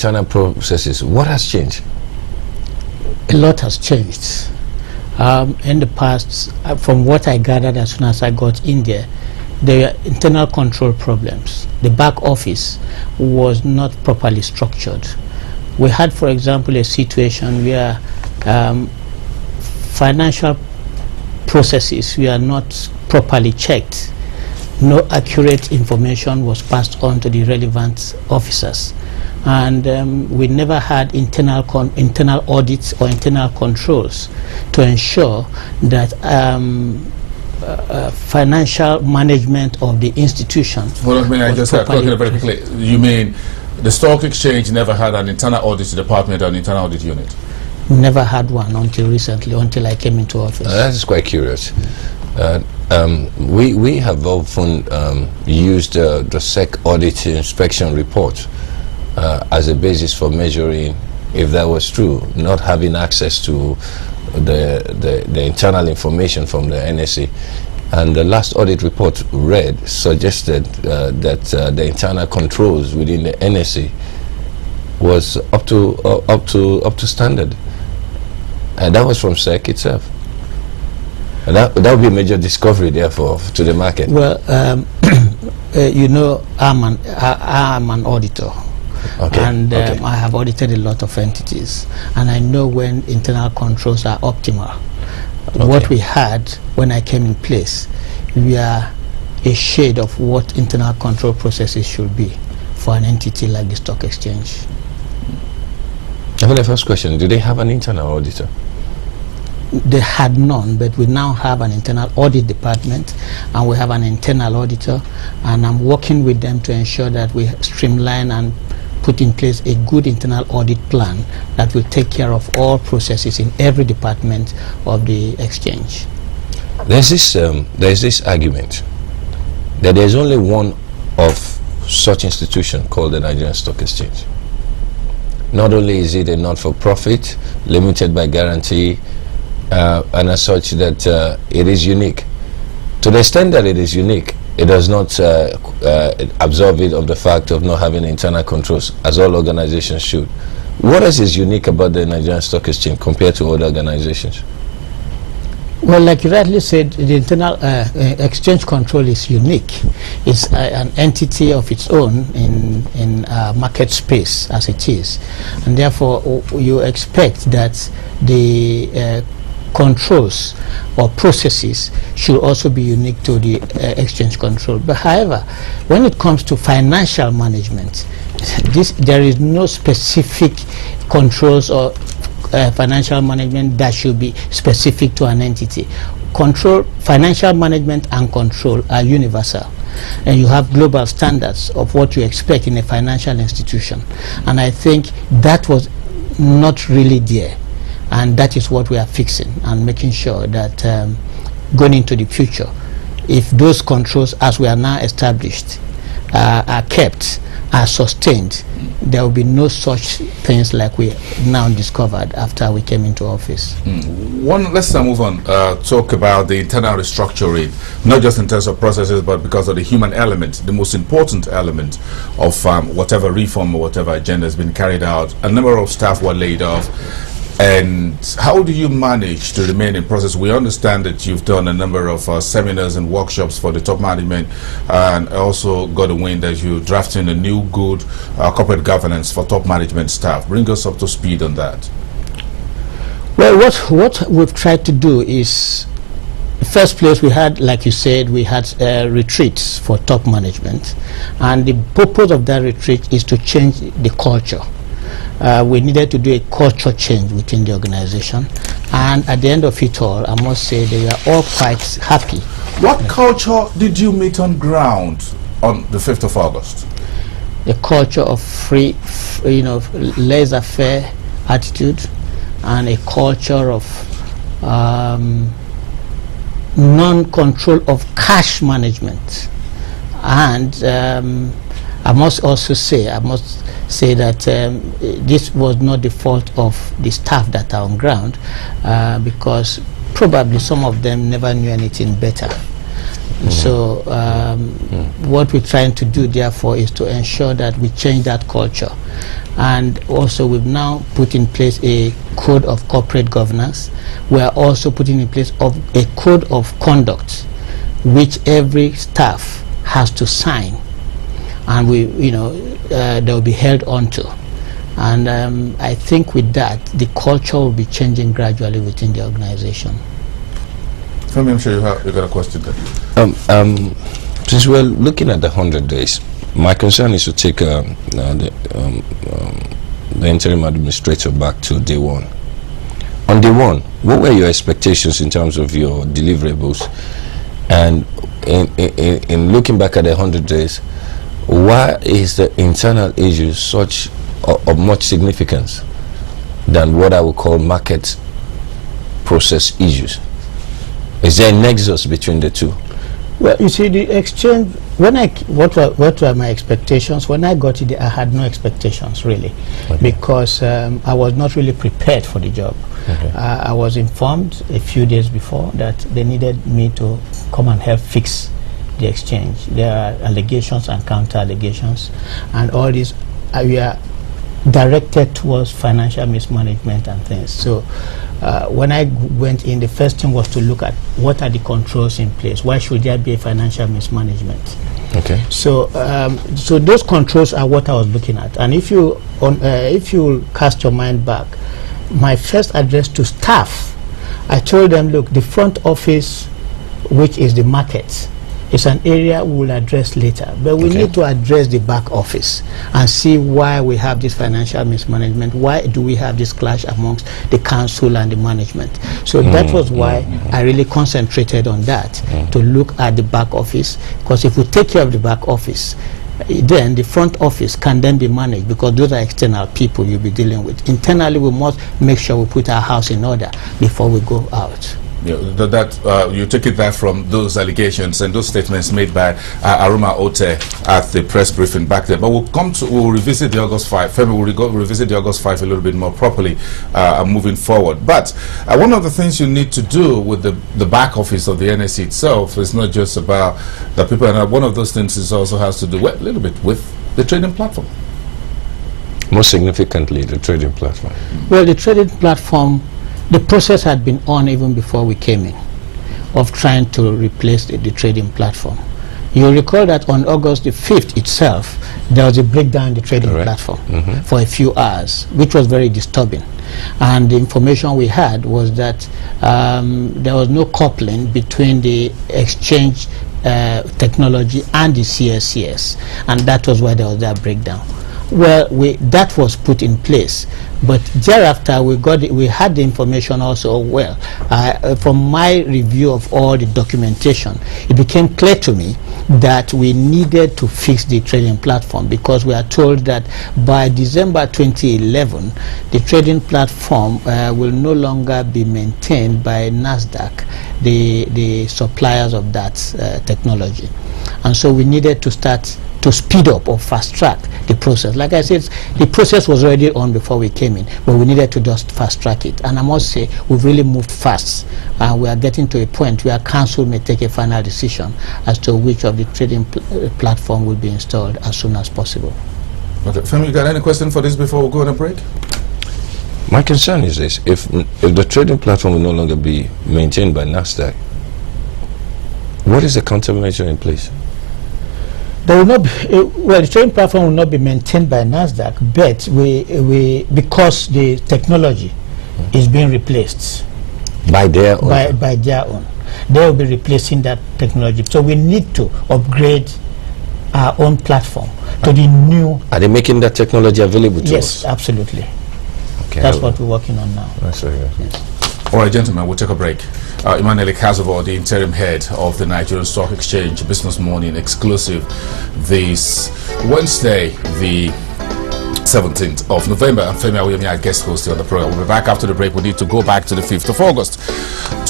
internal processes, what has changed? A lot has changed. In the past, from what I gathered as soon as I got in there were internal control problems. The back office was not properly structured. We had, for example, a situation where financial processes were not properly checked. No accurate information was passed on to the relevant officers. And we never had internal audits or internal controls to ensure that financial management of the institution. Well, I just very quickly. You mean the stock exchange never had an internal audit department or an internal audit unit? Never had one until recently, until I came into office. That is quite curious. We have often used the SEC audit inspection report as a basis for measuring if that was true, not having access to the internal information from the NSA. And the last audit report read suggested that the internal controls within the NSA was up to standard, and that was from SEC itself. And that would be a major discovery, therefore, to the market. Well, you know, I'm an auditor. Okay. And I have audited a lot of entities, and I know when internal controls are optimal. Okay. What we had when I came in place, we are a shade of what internal control processes should be for an entity like the stock exchange. The first question, do they have an internal auditor? They had none, but we now have an internal audit department, and we have an internal auditor, and I'm working with them to ensure that we streamline and put in place a good internal audit plan that will take care of all processes in every department of the exchange. There's this argument that there's only one of such institution called the Nigerian Stock Exchange. Not only is it a not-for-profit, limited by guarantee, and as such that it is unique. To the extent that it is unique, it does not absolve it of the fact of not having internal controls, as all organizations should. What else is unique about the Nigerian Stock Exchange compared to other organizations? Well, like you rightly said, the internal exchange control is unique. It's an entity of its own in market space as it is. And therefore, you expect that the controls or processes should also be unique to the exchange control. But however, when it comes to financial management, there is no specific controls or financial management that should be specific to an entity. Financial management and control are universal, and you have global standards of what you expect in a financial institution. And I think that was not really there. And that is what we are fixing and making sure that going into the future, if those controls as we are now established are kept, are sustained, there will be no such things like we now discovered after we came into office. Let's now move on, talk about the internal restructuring, not just in terms of processes, but because of the human element, the most important element of whatever reform or whatever agenda has been carried out. A number of staff were laid off. And how do you manage to remain in process? We understand that you've done a number of seminars and workshops for the top management, and also got a win that you're drafting a new good corporate governance for top management staff. Bring us up to speed on that. Well, what we've tried to do is, in the first place, we had, like you said, we had retreats for top management, and the purpose of that retreat is to change the culture. We needed to do a culture change within the organization, and at the end of it all, I must say they were all quite happy. What culture did you meet on ground on the 5th of August? The culture of free, laissez-faire attitude, and a culture of non-control of cash management. And I must say that this was not the fault of the staff that are on ground, because probably some of them never knew anything better. So what we're trying to do, therefore, is to ensure that we change that culture. And also we've now put in place a code of corporate governance. We are also putting in place a code of conduct which every staff has to sign, and they will be held onto. And I think with that, the culture will be changing gradually within the organization. Femi, I'm sure you got a question there. Since we're looking at the 100 days, my concern is to take the interim administrator back to day one. On day one, what were your expectations in terms of your deliverables? And in looking back at the 100 days, why is the internal issue such of much significance than what I would call market process issues? Is there a nexus between the two? Well, you see, the exchange, what were my expectations? When I got it, I had no expectations, really, because I was not really prepared for the job. I was informed a few days before that they needed me to come and help fix the exchange. There are allegations and counter-allegations, and all these we are directed towards financial mismanagement and things. So when I went in, the first thing was to look at what are the controls in place. Why should there be a financial mismanagement? Okay. So so those controls are what I was looking at. And if you cast your mind back, my first address to staff, I told them, look, the front office, which is the market, is an area we will address later, but we need to address the back office and see why we have this financial mismanagement. Why do we have this clash amongst the council and the management? So that was why I really concentrated on that, to look at the back office, because if we take care of the back office, then the front office can then be managed, because those are external people you'll be dealing with. Internally, we must make sure we put our house in order before we go out. Yeah, you take it that from those allegations and those statements made by Aruma Ote at the press briefing back there. But we'll revisit the August 5. Femi will revisit the August 5 a little bit more properly moving forward. But one of the things you need to do with the back office of the NSC itself is not just about the people, and one of those things is also has to do a little bit with the trading platform. Most significantly, the trading platform. Well, the trading platform, the process had been on even before we came in, of trying to replace the trading platform. You recall that on August the 5th itself, there was a breakdown in the trading platform for a few hours, which was very disturbing. And the information we had was that there was no coupling between the exchange technology and the CSCS, and that was why there was that breakdown. Well, that was put in place, but thereafter we had the information also. Well, from my review of all the documentation, it became clear to me that we needed to fix the trading platform, because we are told that by December 2011, the trading platform will no longer be maintained by NASDAQ, the suppliers of that technology. And so we needed to start to speed up or fast track the process. Like I said, the process was already on before we came in, but we needed to just fast track it. And I must say, we've really moved fast. We are getting to a point where council may take a final decision as to which of the trading platform will be installed as soon as possible. Okay, Femi, you got any question for this before we go on a break? My concern is this: if the trading platform will no longer be maintained by NASDAQ, what is the countermeasure in place? There will not be, well, the trading platform will not be maintained by NASDAQ, but because the technology is being replaced by their own. By their own. They will be replacing that technology. So we need to upgrade our own platform to the new. Are they making that technology available to us? Yes, absolutely. Okay, that's what we're working on now. That's very good. Yes. All right, gentlemen, we'll take a break. Emmanuel Ikhazoboh, the interim head of the Nigerian Stock Exchange, Business Morning exclusive this Wednesday, the 17th of November. And Femi Awoyemi, our guest host on the program. We'll be back after the break. We need to go back to the 5th of August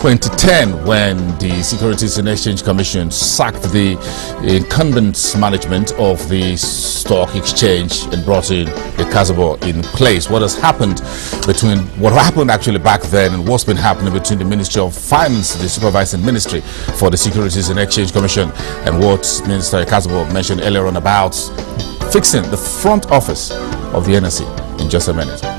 2010, when the Securities and Exchange Commission sacked the incumbent management of the stock exchange and brought in Ikhazoboh in place. What has happened what happened actually back then, and what's been happening between the Ministry of Finance, the supervising ministry for the Securities and Exchange Commission, and what Minister Ikhazoboh mentioned earlier on about fixing the front office of the NSE in just a minute.